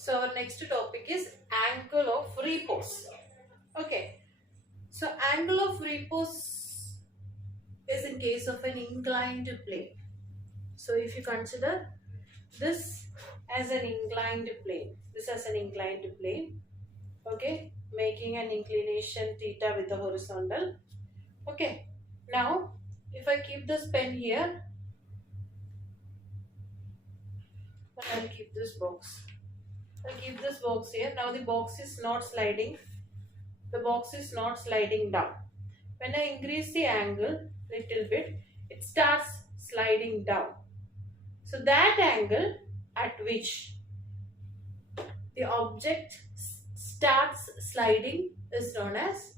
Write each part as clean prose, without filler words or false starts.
So our next topic is angle of repose. Okay. So angle of repose is in case of an inclined plane. So if you consider this as an inclined plane, okay, making an inclination theta with the horizontal. Okay. Now if I keep this pen here, and I'll keep this box. I'll keep this box here. Now the box is not sliding. The box is not sliding down. When I increase the angle little bit, it starts sliding down. So that angle at which the object starts sliding is known as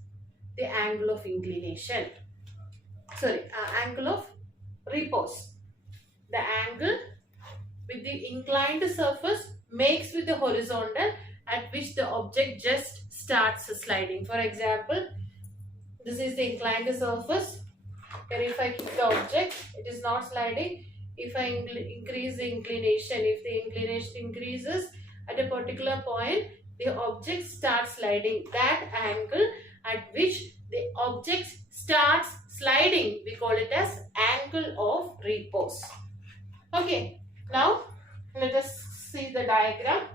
the angle of inclination. Angle of repose. The angle with the inclined surface makes with the horizontal at which the object just starts sliding. For example, this is the inclined surface. Here if I keep the object, it is not sliding. If I increase the inclination, if the inclination increases at a particular point, the object starts sliding. That angle at which the object starts sliding, we call it as angle of repose. Okay, now let us see the diagram.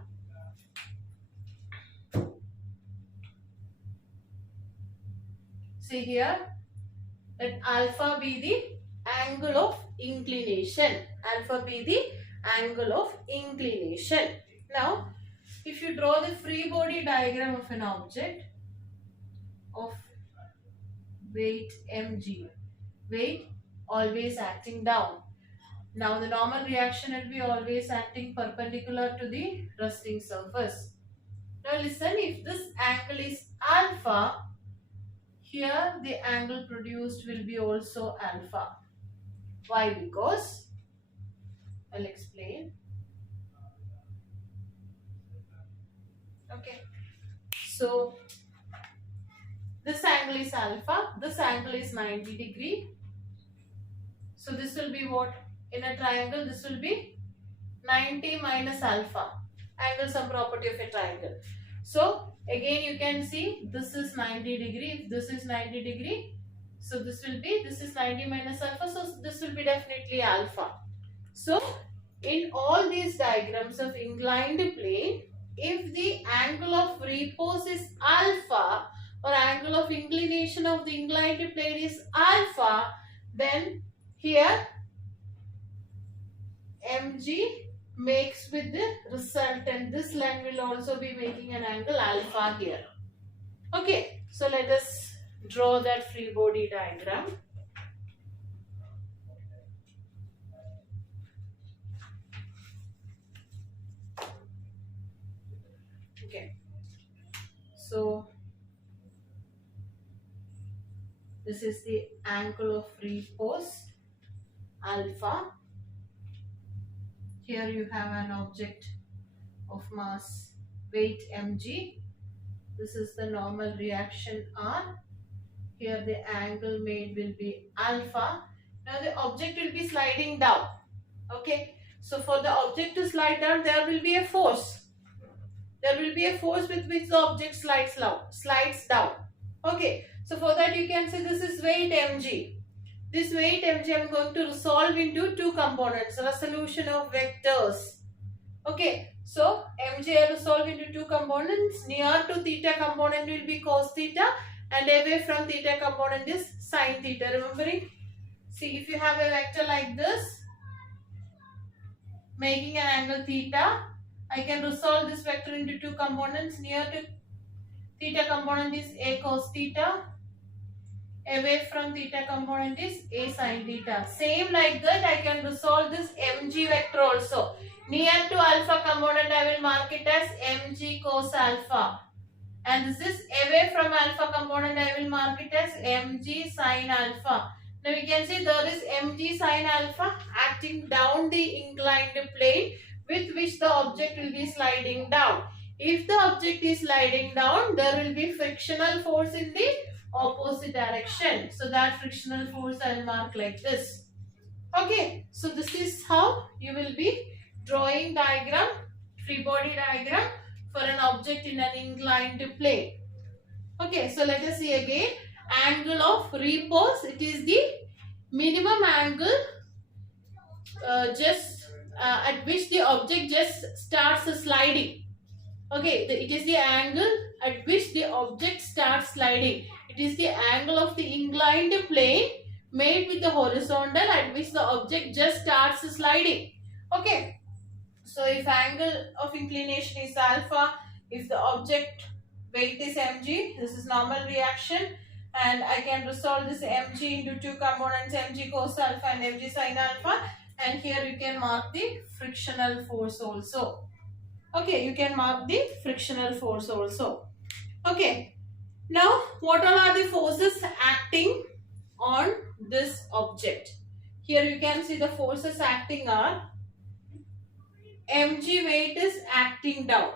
See here, let alpha be the angle of inclination. Alpha be the angle of inclination. Now, if you draw the free body diagram of an object of weight mg, weight always acting down. Now, the normal reaction will be always acting perpendicular to the resting surface. Now, listen, if this angle is alpha, here the angle produced will be also alpha. Why? Because, I'll explain. Okay. So, this angle is alpha, this angle is 90 degree. So, this will be what? In a triangle, this will be 90 minus alpha. Angle sum property of a triangle. So, again you can see this is 90 degree. If this is 90 degree, so this is 90 minus alpha. So, this will be definitely alpha. So, in all these diagrams of inclined plane, if the angle of repose is alpha or angle of inclination of the inclined plane is alpha, then here mg makes with the resultant. This line will also be making an angle alpha here. Okay, so let us draw that free body diagram. Okay, so this is the angle of repose alpha. Here you have an object of mass weight mg. This is the normal reaction R. Here the angle made will be alpha. Now the object will be sliding down. Okay. So for the object to slide down, there will be a force. There will be a force with which the object slides down. Okay. So for that you can say this is weight mg. This weight mg I am going to resolve into two components. Resolution of vectors. Okay. So mg I resolve into two components. Near to theta component will be cos theta and away from theta component is sin theta. Remembering? See, if you have a vector like this making an angle theta, I can resolve this vector into two components. Near to theta component is a cos theta. Away from theta component is a sin theta. Same like that, I can resolve this mg vector also. Near to alpha component, I will mark it as mg cos alpha. And this is away from alpha component, I will mark it as mg sin alpha. Now we can see there is mg sin alpha acting down the inclined plane with which the object will be sliding down. If the object is sliding down, there will be frictional force in the opposite direction. So that frictional force I will mark like this. Okay. So this is how you will be drawing diagram free body diagram for an object in an inclined plane. Okay, so let us see again. Angle of repose, it is the minimum angle just at which the object just starts sliding. Okay, it is the angle at which the object starts sliding. It is the angle of the inclined plane made with the horizontal at which the object just starts sliding. Okay, so if angle of inclination is alpha, if the object weight is mg, this is normal reaction, and I can resolve this mg into two components, mg cos alpha and mg sin alpha, and here you can mark the frictional force also. Okay, you can mark the frictional force also. Okay, now what all are the forces acting on this object? Here you can see the forces acting are mg weight is acting down.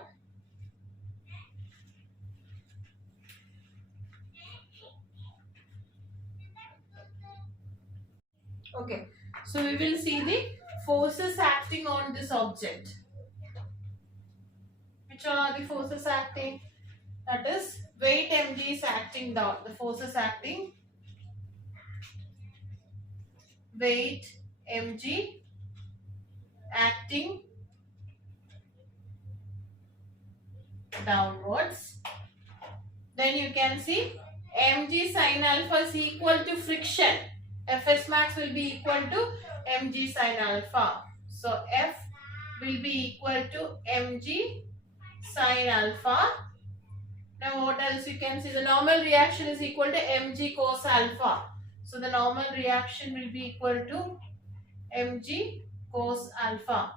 Okay, so we will see the forces acting on this object. Which all are the forces acting? That is, weight mg is acting down. The forces acting, weight mg acting downwards. Then you can see mg sin alpha is equal to friction. Fs max will be equal to mg sin alpha. So F will be equal to mg sin alpha. Now what else you can see? The normal reaction is equal to mg cos alpha. So the normal reaction will be equal to mg cos alpha.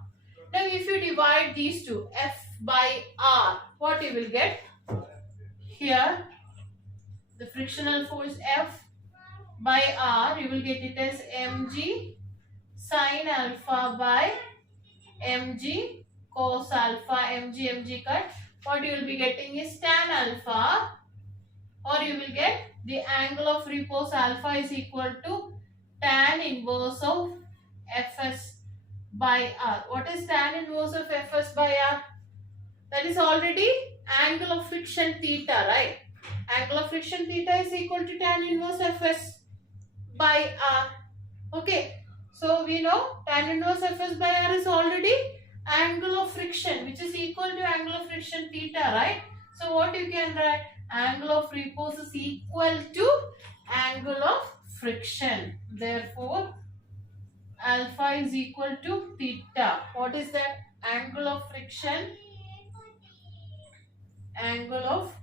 Now if you divide these two, F by R, what you will get? Here the frictional force F by R, you will get it as mg sin alpha by mg cos alpha, mg cut. What you will be getting is tan alpha, or you will get the angle of repose alpha is equal to tan inverse of Fs by R. What is tan inverse of Fs by R? That is already angle of friction theta, right? Angle of friction theta is equal to tan inverse Fs by R. Okay, so we know tan inverse Fs by R is already angle of friction, which is equal to angle of friction theta, right? So what you can write? Angle of repose is equal to angle of friction. Therefore, alpha is equal to theta. What is that? Angle of friction. Angle of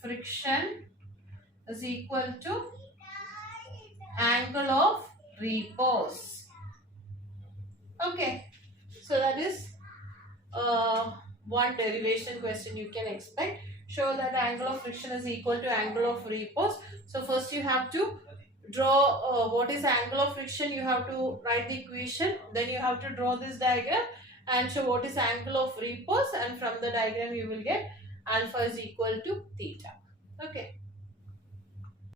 friction is equal to angle of repose. Okay, so that is one derivation question you can expect. Show that angle of friction is equal to angle of repose. So first you have to draw what is angle of friction. You have to write the equation, then you have to draw this diagram and show what is angle of repose, and from the diagram you will get alpha is equal to theta. Okay.